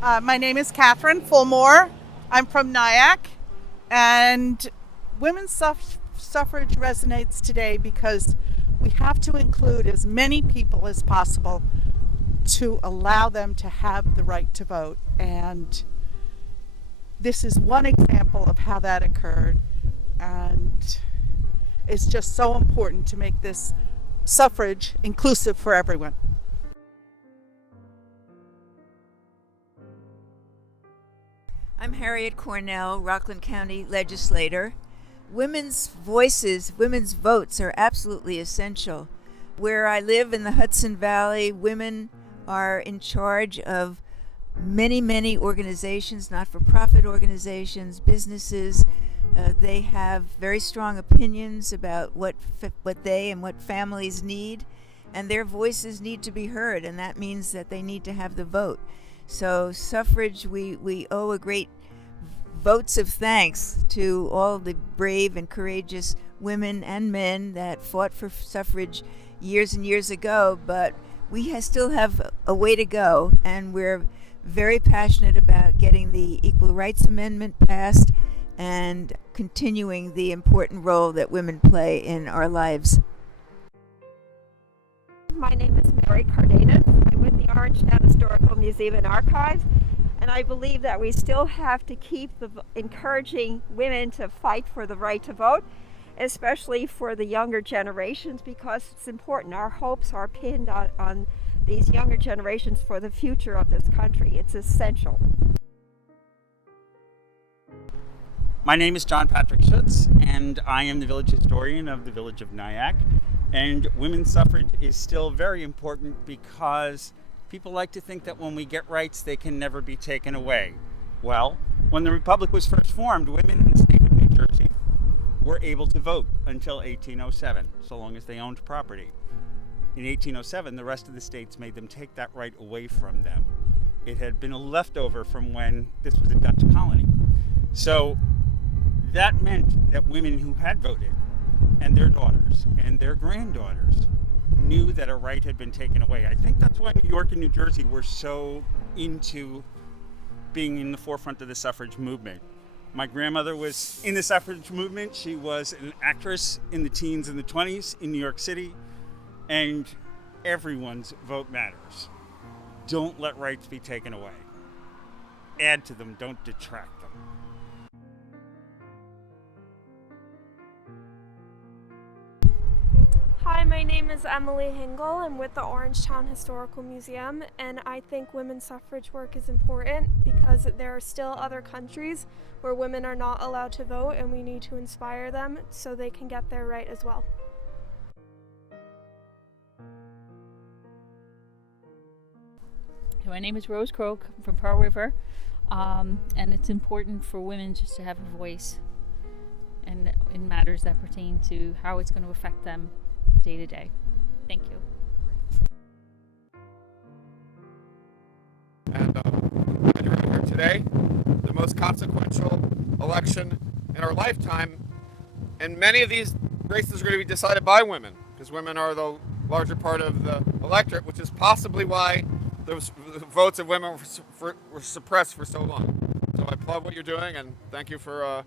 My name is Catherine Fulmore. I'm from Nyack, and women's suffrage resonates today because we have to include as many people as possible to allow them to have the right to vote. And this is one example of how that occurred, and it's just so important to make this suffrage inclusive for everyone. I'm Harriet Cornell, Rockland County legislator. Women's voices, women's votes are absolutely essential. Where I live in the Hudson Valley, women are in charge of many organizations, not-for-profit organizations, businesses. They have very strong opinions about what they and what families need, and their voices need to be heard, and that means that they need to have the vote. So suffrage, we owe a great votes of thanks to all the brave and courageous women and men that fought for suffrage years and years ago, but we still have a way to go, and we're very passionate about getting the Equal Rights Amendment passed and continuing the important role that women play in our lives. My name is Mary Cardenas. I'm with the Orangetown Historical Museum and Archives, and I believe that we still have to keep encouraging women to fight for the right to vote, especially for the younger generations, because it's important. Our hopes are pinned on these younger generations for the future of this country. It's essential. My name is John Patrick Schutz, and I am the village historian of the village of Nyack. And women's suffrage is still very important because people like to think that when we get rights, they can never be taken away. Well, when the Republic was first formed, women in the state of New Jersey were able to vote until 1807, so long as they owned property. In 1807, the rest of the states made them take that right away from them. It had been a leftover from when this was a Dutch colony. So that meant that women who had voted, and their daughters and their granddaughters, knew that a right had been taken away. I think that's why New York and New Jersey were so into being in the forefront of the suffrage movement. My grandmother was in the suffrage movement. She was an actress in the teens and the 20s in New York City, and everyone's vote matters. Don't let rights be taken away. Add to them, don't detract them. Hi, my name is Emily Hingle. I'm with the Orangetown Historical Museum, and I think women's suffrage work is important because there are still other countries where women are not allowed to vote, and we need to inspire them so they can get their right as well. My name is Rose Croak from Pearl River, and it's important for women just to have a voice and in matters that pertain to how it's going to affect them day to day. Thank you. And glad you're out here today. The most consequential election in our lifetime, and many of these races are going to be decided by women, because women are the larger part of the electorate, which is possibly why the votes of women were suppressed for so long. So I applaud what you're doing, and thank you for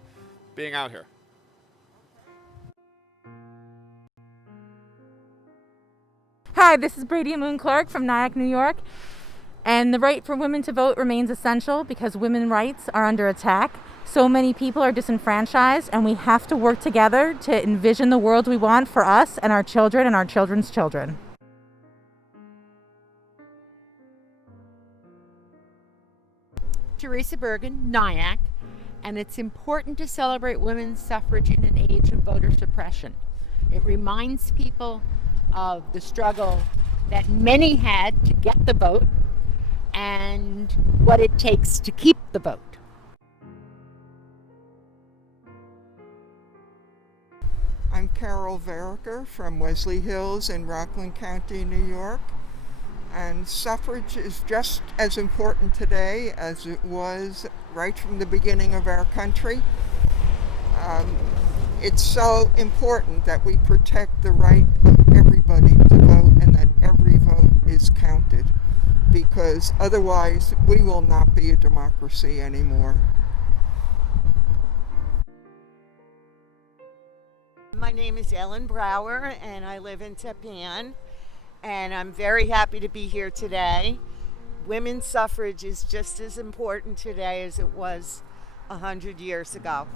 being out here. Hi, this is Brady Moon Clark from Nyack, New York. And the right for women to vote remains essential because women's rights are under attack. So many people are disenfranchised, and we have to work together to envision the world we want for us and our children and our children's children. Teresa Bergen, Nyack, and it's important to celebrate women's suffrage in an age of voter suppression. It reminds people of the struggle that many had to get the vote and what it takes to keep the vote. I'm Carol Veriker from Wesley Hills in Rockland County, New York. And suffrage is just as important today as it was right from the beginning of our country. It's so important that we protect the right of everybody to vote and that every vote is counted. because otherwise we will not be a democracy anymore. My name is Ellen Brower and I live in Tapan, and I'm very happy to be here today. Women's suffrage is just as important today as it was 100 years ago.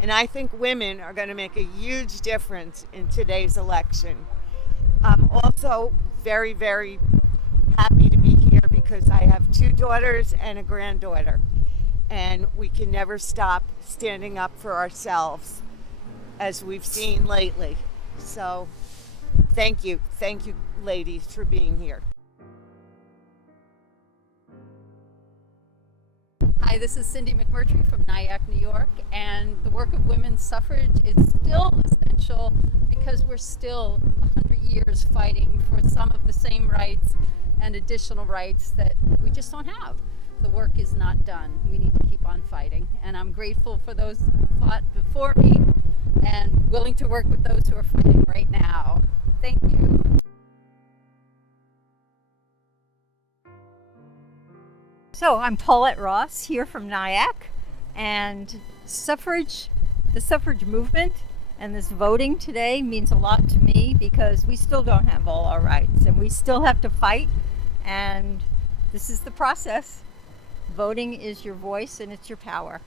And I think women are going to make a huge difference in today's election. I'm also very, very happy to be here because I have 2 daughters and a granddaughter. And we can never stop standing up for ourselves, as we've seen lately. So thank you ladies for being here. Hi, this is Cindy McMurtry from Nyack, New York, and the work of women's suffrage is still essential because we're still 100 years fighting for some of the same rights and additional rights that we just don't have. The work is not done. We need to keep on fighting, and I'm grateful for those who fought before me and willing to work with those who are fighting right now. Thank you. So I'm Paulette Ross here from Nyack, and the suffrage movement and this voting today means a lot to me because we still don't have all our rights and we still have to fight, and this is the process. Voting is your voice and it's your power.